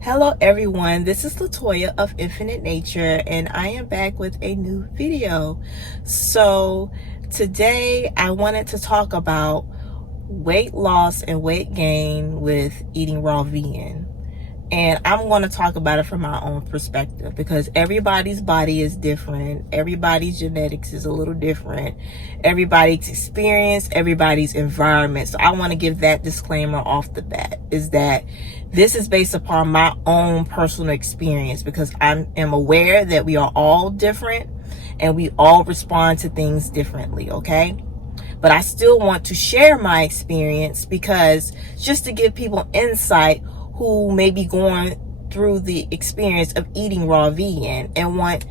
Hello everyone, this is Latoya of Infinitenature and I am back with a new video. So today I wanted to talk about weight loss and weight gain with eating raw vegan. And I'm going to talk about it from my own perspective because everybody's body is different. Everybody's genetics is a little different. Everybody's experience, everybody's environment. So I want to give that disclaimer off the bat, is that this is based upon my own personal experience because I am aware that we are all different and we all respond to things differently, okay? But I still want to share my experience because just to give people insight who may be going through the experience of eating raw vegan and want,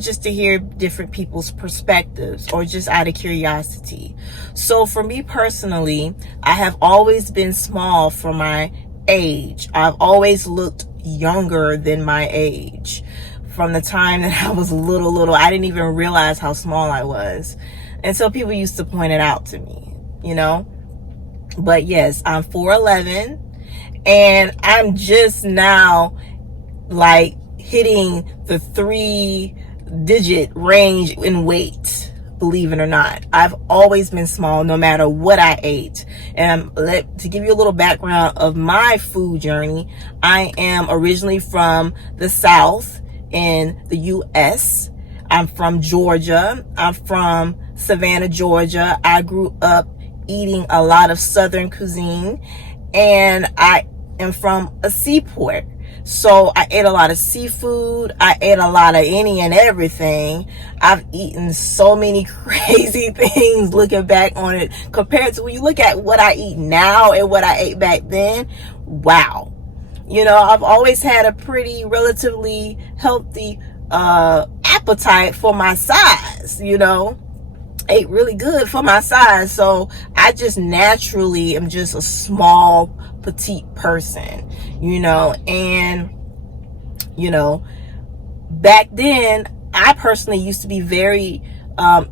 just to hear different people's perspectives or just out of curiosity. So for me personally, I have always been small for my age. I've always looked younger than my age. From the time that I was little, I didn't even realize how small I was. And so people used to point it out to me, But yes, I'm 4'11". And I'm just now like hitting the 3-digit range in weight, believe it or not. I've always been small no matter what I ate. And to give you a little background of my food journey, I am originally from the South in the US. I'm from Georgia. I'm from Savannah, Georgia. I grew up eating a lot of Southern cuisine, and I am from a seaport. So I ate a lot of seafood. I ate a lot of any and everything. I've eaten so many crazy things looking back on it compared to when you look at what I eat now and what I ate back then. Wow. I've always had a pretty relatively healthy appetite for my size, ate really good for my size. So I just naturally am just a small, petite person, and, back then I personally used to be very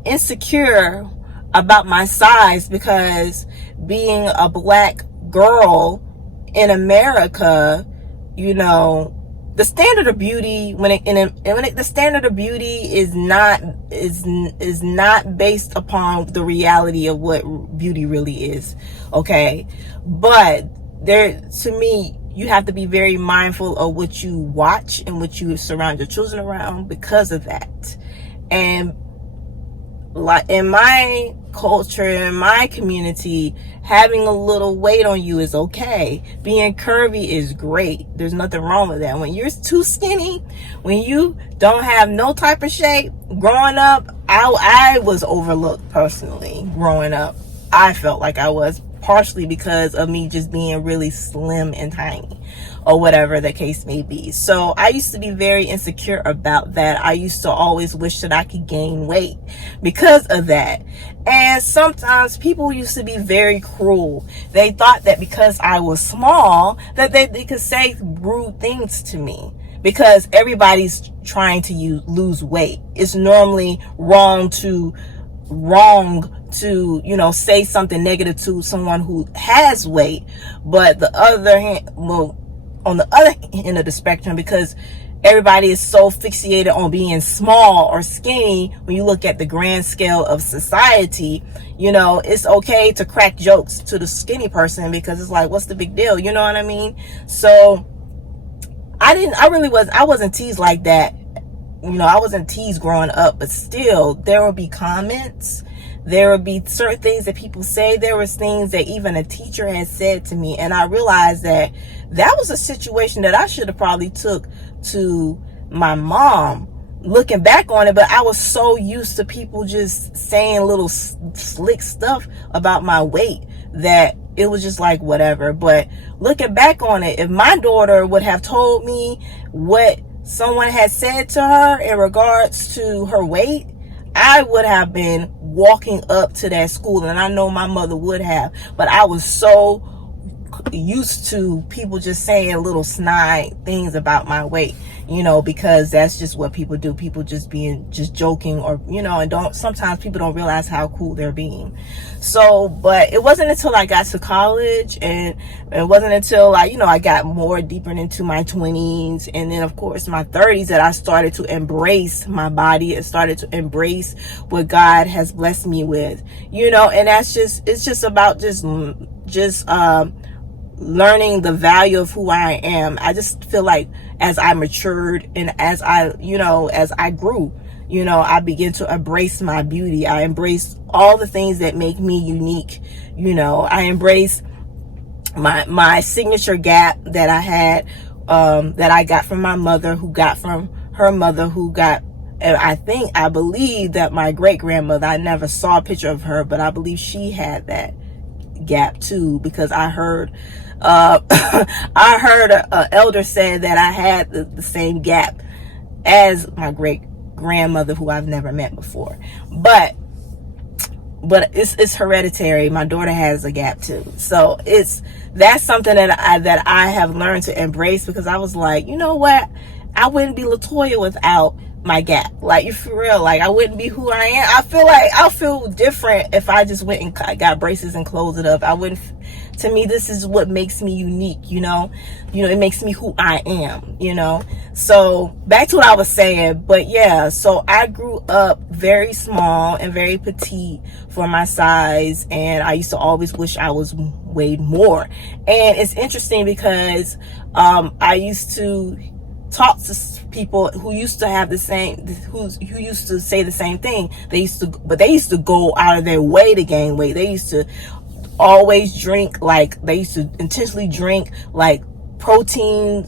insecure about my size because being a black girl in America, the standard of beauty the standard of beauty is not based upon the reality of what beauty really is, okay? But to me, you have to be very mindful of what you watch and what you surround your children around because of that. And like in my culture, in my community, having a little weight on you is okay. Being curvy is great. There's nothing wrong with that. When you're too skinny, when you don't have no type of shape, growing up, I was overlooked personally. Growing up, I felt like I was, partially because of me just being really slim and tiny, or whatever the case may be. So I used to be very insecure about that. I used to always wish that I could gain weight because of that. And sometimes people used to be very cruel. They thought that because I was small, that they could say rude things to me. Because everybody's trying to lose weight. It's normally wrong to say something negative to someone who has weight. But on the other end of the spectrum, because everybody is so fixated on being small or skinny, when you look at the grand scale of society, it's okay to crack jokes to the skinny person because it's like, what's the big deal? You know what I mean? So I wasn't teased like that. I wasn't teased growing up, but still there would be comments. There would be certain things that people say. There was things that even a teacher had said to me. And I realized that was a situation that I should have probably took to my mom, looking back on it. But I was so used to people just saying little slick stuff about my weight that it was just like whatever. But looking back on it, if my daughter would have told me what someone had said to her in regards to her weight, I would have been walking up to that school, and I know my mother would have. But I was so used to people just saying little snide things about my weight, because that's just what people do. People just joking, or, and sometimes people don't realize how cool they're being. So, but it wasn't until I got to college, and it wasn't until I got more deeper into my 20s, and then of course my 30s, that I started to embrace my body and started to embrace what God has blessed me with, and it's just about just learning the value of who I am. I just feel like as I matured, and as I grew, I began to embrace my beauty. I embrace all the things that make me unique. I embrace my signature gap that I had, that I got from my mother, who got from her mother, who got, and I believe that my great grandmother, I never saw a picture of her, but I believe she had that gap too, because I heard I heard a elder say that I had the same gap as my great grandmother, who I've never met before, but it's hereditary. My daughter has a gap too, so that's something that I have learned to embrace, because I was like, you know what, I wouldn't be Latoya without my gap. Like, you for real, like I wouldn't be who I am. I feel like I'll feel different if I just went and got braces and closed it up. I wouldn't. To me, this is what makes me unique. It makes me who I am. So back to what I was saying. But yeah, so I grew up very small and very petite for my size, and I used to always wish I was weighed more. And it's interesting because I used to talk to people who used to have the same, who used to say the same thing. They used to go out of their way to gain weight. They used to always drink, they used to intentionally drink protein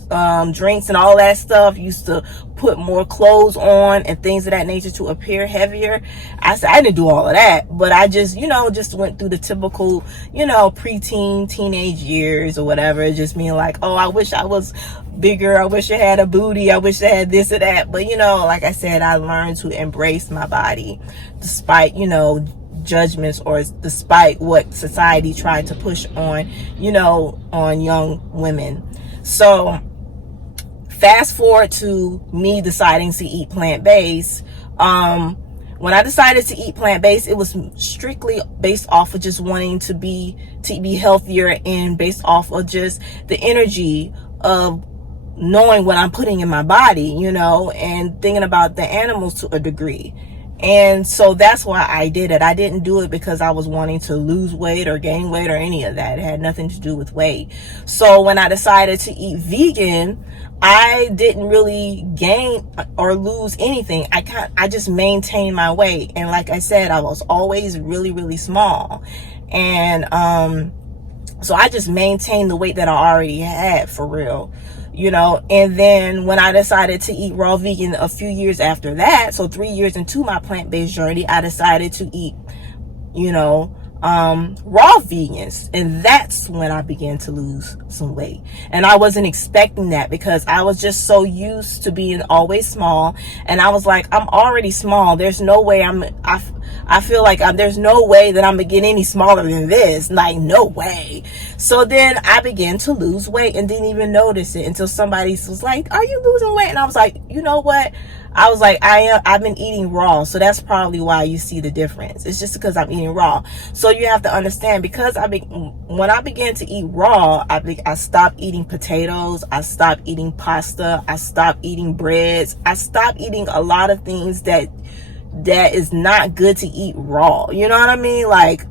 drinks and all that stuff. Used to put more clothes on and things of that nature to appear heavier. I said I didn't do all of that, but I just just went through the typical preteen, teenage years or whatever, just being like, oh, I wish I was bigger, I wish I had a booty, I wish I had this or that. But like I said, I learned to embrace my body despite judgments, or despite what society tried to push on on young women. So fast forward to me deciding to eat plant-based. When I decided to eat plant-based, it was strictly based off of just wanting to be healthier, and based off of just the energy of knowing what I'm putting in my body, and thinking about the animals to a degree. And so that's why I did it. I didn't do it because I was wanting to lose weight or gain weight or any of that. It had nothing to do with weight. So when I decided to eat vegan, I didn't really gain or lose anything. I just maintained my weight. And like I said, I was always really, really small. And so I just maintained the weight that I already had, for real. And then when I decided to eat raw vegan a few years after that, so 3 years into my plant-based journey, I decided to eat, raw vegans. And that's when I began to lose some weight. And I wasn't expecting that, because I was just so used to being always small. And I was like, I'm already small. There's no way I feel like there's no way that I'm gonna get any smaller than this. Like, no way. So then I began to lose weight and didn't even notice it until somebody was like, are you losing weight? And I was like, you know what? I was like, I've been eating raw. So that's probably why you see the difference. It's just because I'm eating raw. So you have to understand, because when I began to eat raw, I stopped eating potatoes. I stopped eating pasta. I stopped eating breads. I stopped eating a lot of things that is not good to eat raw. You know what I mean? Like,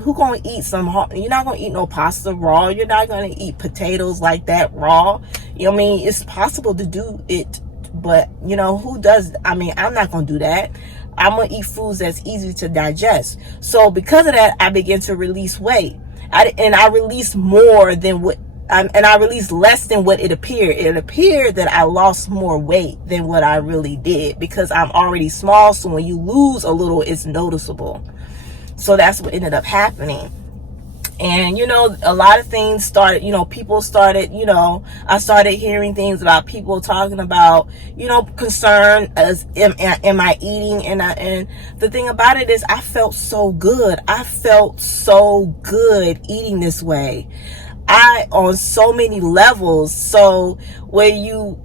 who gonna eat you're not gonna eat no pasta raw. You're not gonna eat potatoes like that raw. You know what I mean? It's possible to do it, but who does? I mean, I'm not gonna do that. I'm gonna eat foods that's easy to digest. So because of that, I began to release weight. I released more than what and I released less than what it appeared. It appeared that I lost more weight than what I really did, because I'm already small. So when you lose a little, it's noticeable. So that's what ended up happening. And, a lot of things started, people started, I started hearing things about people talking about, concern as, am I eating? And the thing about it is, I felt so good. I felt so good eating this way. on so many levels. So when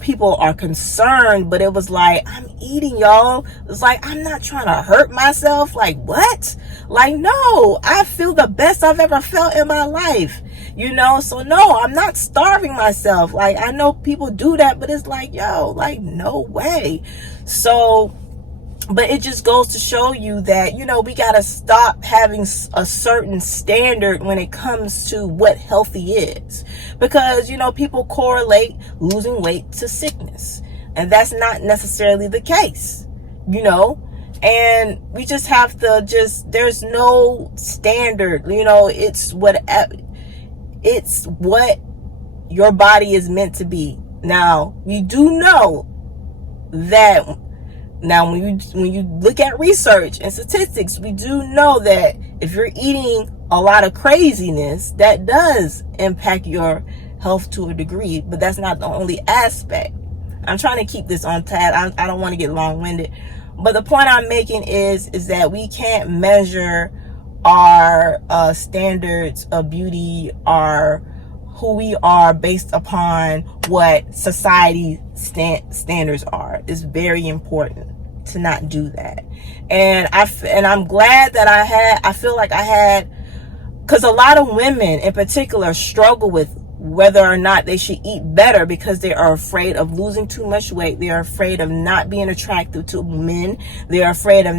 people are concerned, but it was like, I'm eating, y'all. It's like, I'm not trying to hurt myself. Like, what? Like, no, I feel the best I've ever felt in my life, so no, I'm not starving myself. Like, I know people do that, but it's like, yo, like, no way. So, but it just goes to show you that, we got to stop having a certain standard when it comes to what healthy is. Because, people correlate losing weight to sickness. And that's not necessarily the case, And we just have to there's no standard, it's what your body is meant to be. Now, we do know that. Now, when you look at research and statistics, we do know that if you're eating a lot of craziness, that does impact your health to a degree, but that's not the only aspect. I'm trying to keep this on task. I don't want to get long-winded, but the point I'm making is that we can't measure our standards of beauty, who we are, based upon what society standards are. It's very important to not do that. And I'm glad that I feel like I had, because a lot of women in particular struggle with whether or not they should eat better because they are afraid of losing too much weight. They are afraid of not being attractive to men. They are afraid of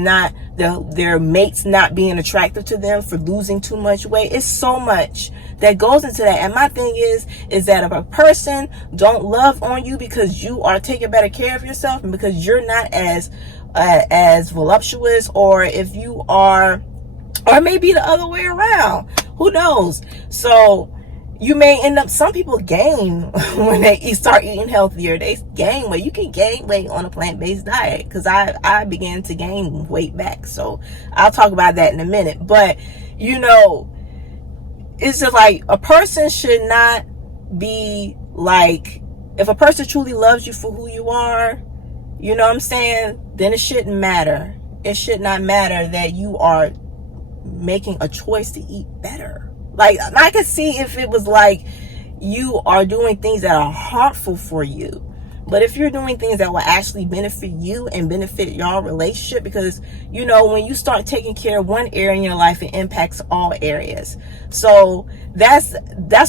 their mates not being attractive to them for losing too much weight. It's so much that goes into that. And my thing is that if a person don't love on you because you are taking better care of yourself and because you're not as voluptuous, or if you are, or maybe the other way around, who knows? So you may end up, some people gain when they start eating healthier. They gain weight. You can gain weight on a plant-based diet, because I began to gain weight back. So I'll talk about that in a minute. But, it's just like, a person should not be like, if a person truly loves you for who you are, you know what I'm saying, then it shouldn't matter. It should not matter that you are making a choice to eat better. Like, I could see if it was like you are doing things that are harmful for you. But if you're doing things that will actually benefit you and benefit your relationship, because, when you start taking care of one area in your life, it impacts all areas. So that's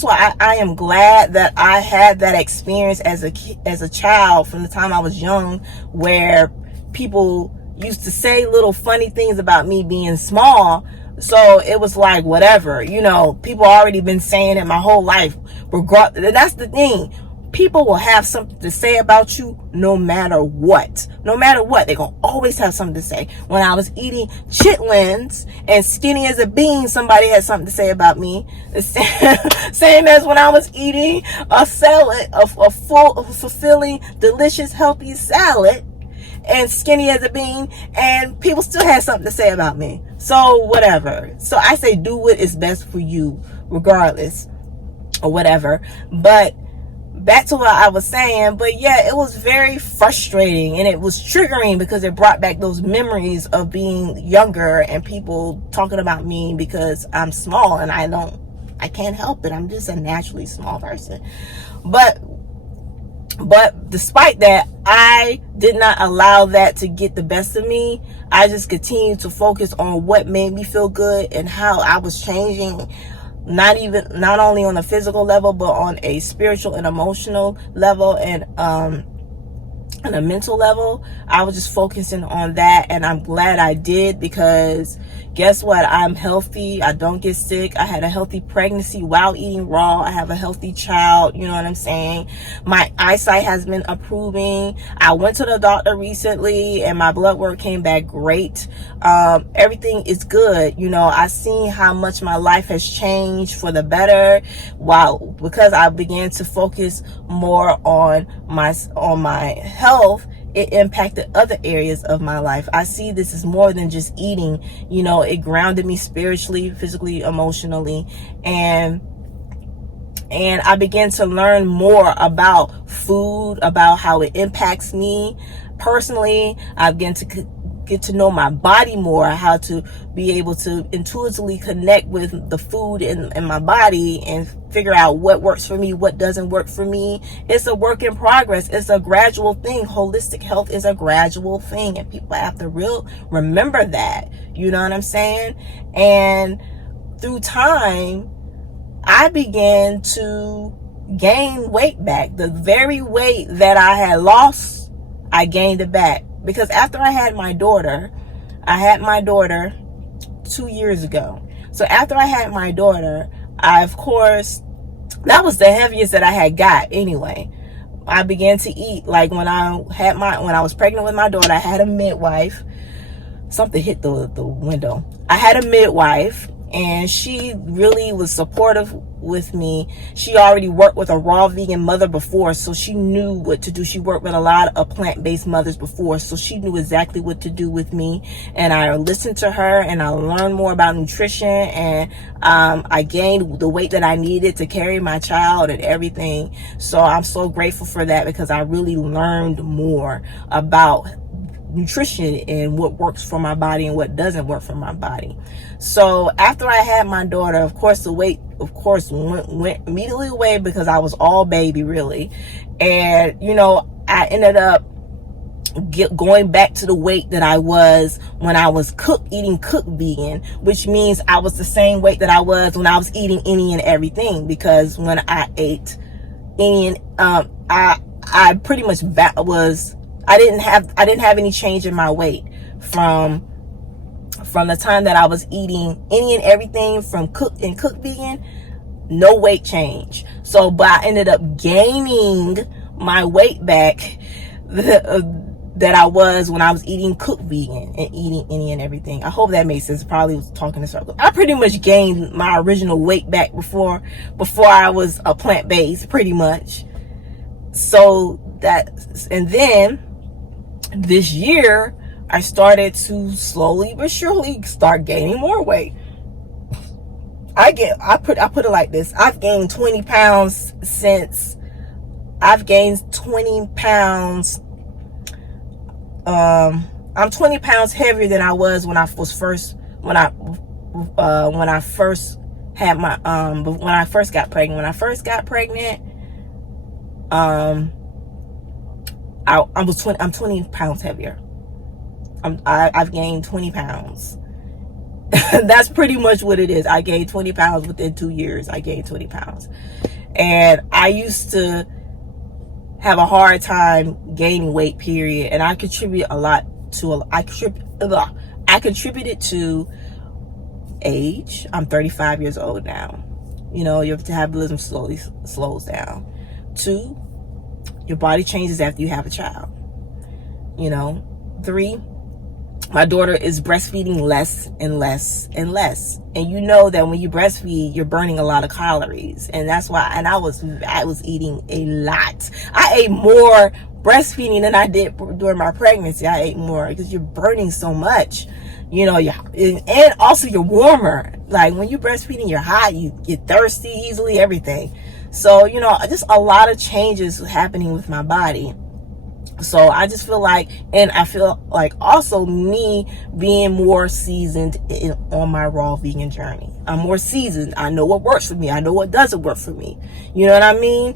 why I am glad that I had that experience as a child, from the time I was young, where people used to say little funny things about me being small. So it was like, whatever, people already been saying it my whole life. That's the thing. People will have something to say about you no matter what. No matter what, they're going to always have something to say. When I was eating chitlins and skinny as a bean, somebody had something to say about me. Same as when I was eating a salad, a full, fulfilling, delicious, healthy salad, and skinny as a bean, and people still had something to say about me. So whatever. So I say, do what is best for you, regardless, or whatever. But back to what I was saying, but yeah, it was very frustrating, and it was triggering because it brought back those memories of being younger and people talking about me because I'm small, and I can't help it. I'm just a naturally small person. But despite that, I did not allow that to get the best of me. I just continued to focus on what made me feel good and how I was changing, not only on a physical level, but on a spiritual and emotional level, and a mental level. I was just focusing on that, and I'm glad I did, because guess what? I'm healthy. I don't get sick. I had a healthy pregnancy while eating raw. I have a healthy child. You know what I'm saying? My eyesight has been improving. I went to the doctor recently, and my blood work came back great. Everything is good. I seen how much my life has changed for the better, because I began to focus more on my health. It impacted other areas of my life. I see this as more than just eating. It grounded me spiritually, physically, emotionally, and I began to learn more about food, about how it impacts me personally. I began to get to know my body more, how to be able to intuitively connect with the food in my body and figure out what works for me, what doesn't work for me. It's a work in progress. It's a gradual thing. Holistic health is a gradual thing, and people have to remember that. You know what I'm saying? And through time, I began to gain weight back. The very weight that I had lost, I gained it back. Because after I had my daughter 2 years ago. So after I had my daughter, of course, that was the heaviest that I had got anyway. I began to eat, like when I was pregnant with my daughter, I had a midwife. Something hit the window. I had a midwife, and she really was supportive with me. She already worked with a raw vegan mother before, so she knew what to do. She worked with a lot of plant-based mothers before, so she knew exactly what to do with me. And I listened to her, and I learned more about nutrition, and I gained the weight that I needed to carry my child and everything. So I'm so grateful for that, because I really learned more about nutrition and what works for my body and what doesn't work for my body. So after I had my daughter, of course, the weight, went immediately away, because I was all baby, really. And, I ended up going back to the weight that I was when I was eating cooked vegan, which means I was the same weight that I was when I was eating any and everything. Because when I ate any, I pretty much I didn't have any change in my weight from the time that I was eating any and everything from cooked vegan. No weight change. So, but I ended up gaining my weight back that I was when I was eating cooked vegan and eating any and everything. I hope that makes sense. Probably was talking in circles. I pretty much gained my original weight back before I was a plant-based, pretty much. So and then this year, I started to slowly but surely start gaining more weight. I put it like this. I've gained 20 pounds since I'm 20 pounds heavier than I was when I first got pregnant. When I first got pregnant, I'm 20 pounds heavier. I've gained 20 pounds. That's pretty much what it is. I gained 20 pounds within 2 years. I gained 20 pounds. And I used to have a hard time gaining weight, period. And I contribute a lot to, I contributed to age. I'm 35 years old now. Your metabolism slowly slows down. 2, your body changes after you have a child. 3, my daughter is breastfeeding less and less and less. And you know that when you breastfeed, you're burning a lot of calories. And that's why, and I was eating a lot. I ate more breastfeeding than I did during my pregnancy. I ate more because you're burning so much. And also you're warmer. Like when you're breastfeeding, you're hot, you get thirsty easily, everything. So, just a lot of changes happening with my body. So I just feel like, and I feel like also me being more seasoned on my raw vegan journey. I'm more seasoned. I know what works for me. I know what doesn't work for me. You know what I mean?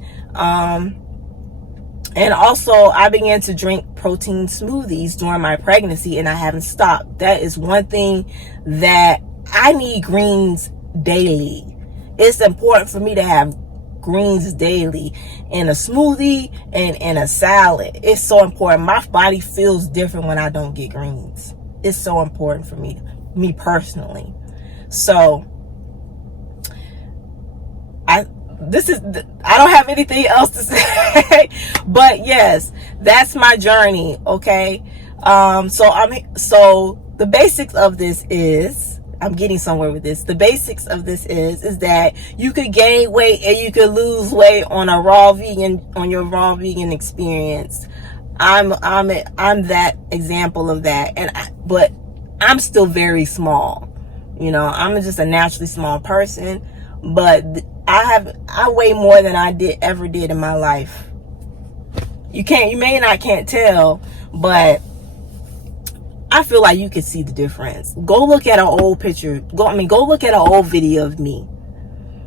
And also I began to drink protein smoothies during my pregnancy, and I haven't stopped. That is one thing that I need greens daily. It's important for me to have greens daily in a smoothie and in a salad. It's so important. My body feels different when I don't get greens. It's so important for me personally. So I don't have anything else to say. But yes, that's my journey. Okay. So the basics of this is, I'm getting somewhere with this. The basics of this is that you could gain weight and you could lose weight on your raw vegan experience. I'm that example of that. But I'm still very small. I'm just a naturally small person, but I weigh more than I ever did in my life. You may not can't tell, but I feel like you can see the difference. Go look at an old picture. Go look at an old video of me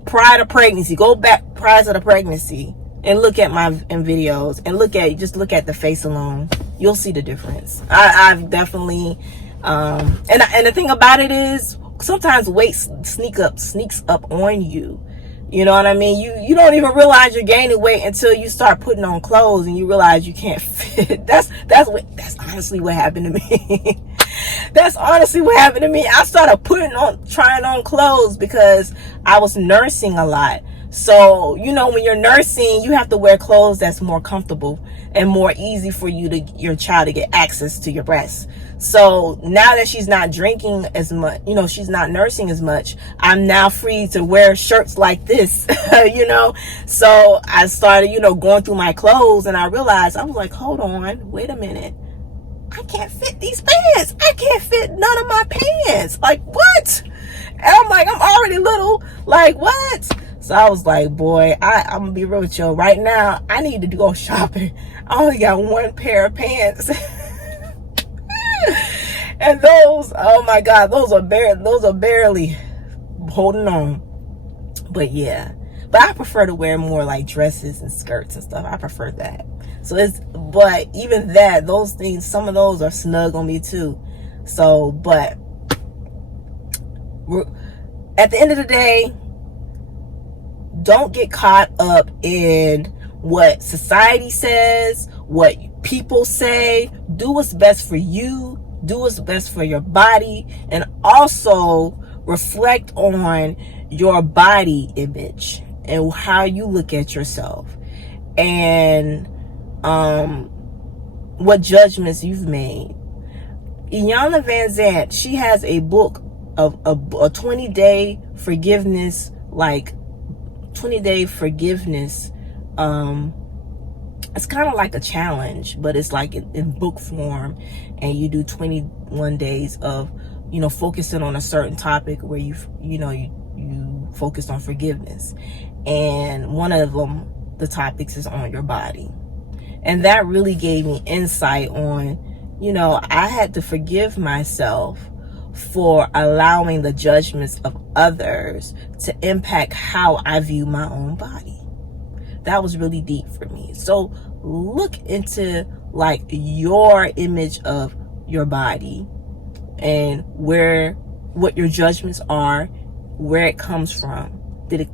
prior to pregnancy. Go back prior to the pregnancy and look at my videos and look at the face alone. You'll see the difference. I've definitely and the thing about it is sometimes weight sneaks up on you. You know what I mean? You don't even realize you're gaining weight until you start putting on clothes and you realize you can't fit. That's honestly what happened to me. That's honestly what happened to me. I started trying on clothes because I was nursing a lot. So, when you're nursing, you have to wear clothes that's more comfortable and more easy for your child to get access to your breasts. So now that she's not drinking as much, she's not nursing as much, I'm now free to wear shirts like this, So I started, going through my clothes, and I realized, I was like, hold on, wait a minute. I can't fit these pants. I can't fit none of my pants. Like, what? And I'm like, I'm already little. Like, what? So I was like, boy, I'm going to be real with you. Right now, I need to go shopping. I only got one pair of pants. And those, oh my God, those are barely holding on. But yeah. But I prefer to wear more like dresses and skirts and stuff. I prefer that. But even that, those things, some of those are snug on me too. So, but at the end of the day, don't get caught up in what society says, what people say. Do what's best for you. Do what's best for your body. And also reflect on your body image and how you look at yourself. And what judgments you've made. Iyanla Vanzant, she has a book of a 20-day forgiveness, like 20-day forgiveness. It's kind of like a challenge, but it's like in book form, and you do 21 days of, focusing on a certain topic where you focus on forgiveness. And one of them, the topics, is on your body. And that really gave me insight on, I had to forgive myself for allowing the judgments of others to impact how I view my own body. That was really deep for me. So look into like your image of your body and what your judgments are, where it comes from.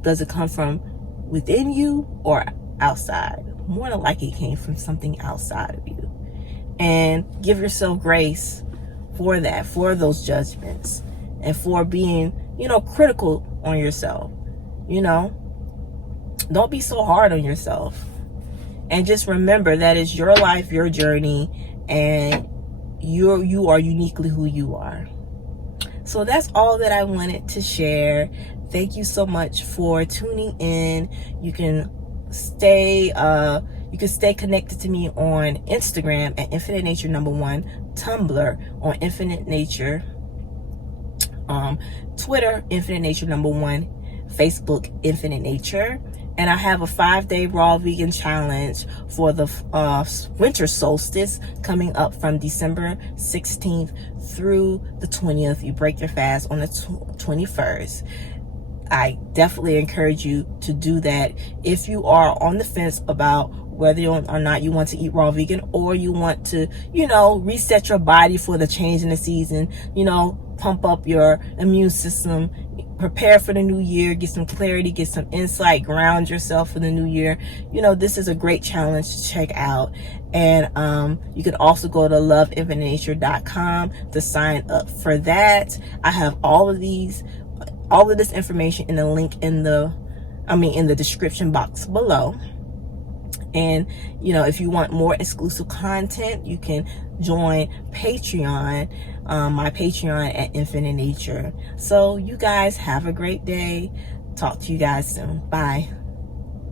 Does it come from within you or outside? More than likely it came from something outside of you. And give yourself grace for that, for those judgments, and for being, critical on yourself. Don't be so hard on yourself. And just remember that it's your life, your journey, and you are uniquely who you are. So that's all that I wanted to share. Thank you so much for tuning in. You can stay connected to me on Instagram at Infinitenature 1, Tumblr on Infinitenature, Twitter Infinitenature 1, Facebook Infinitenature. And I have a 5-day raw vegan challenge for the winter solstice coming up from December 16th through the 20th. You break your fast on the 21st. I definitely encourage you to do that if you are on the fence about whether or not you want to eat raw vegan, or you want to, reset your body for the change in the season, pump up your immune system, prepare for the new year, get some clarity, get some insight, ground yourself for the new year. This is a great challenge to check out. And you can also go to loveinfinitenature.com to sign up for that. I have all of this information in the link in the description box below. And if you want more exclusive content, you can join Patreon, my Patreon at Infinite Nature. So you guys have a great day. Talk to you guys soon. Bye.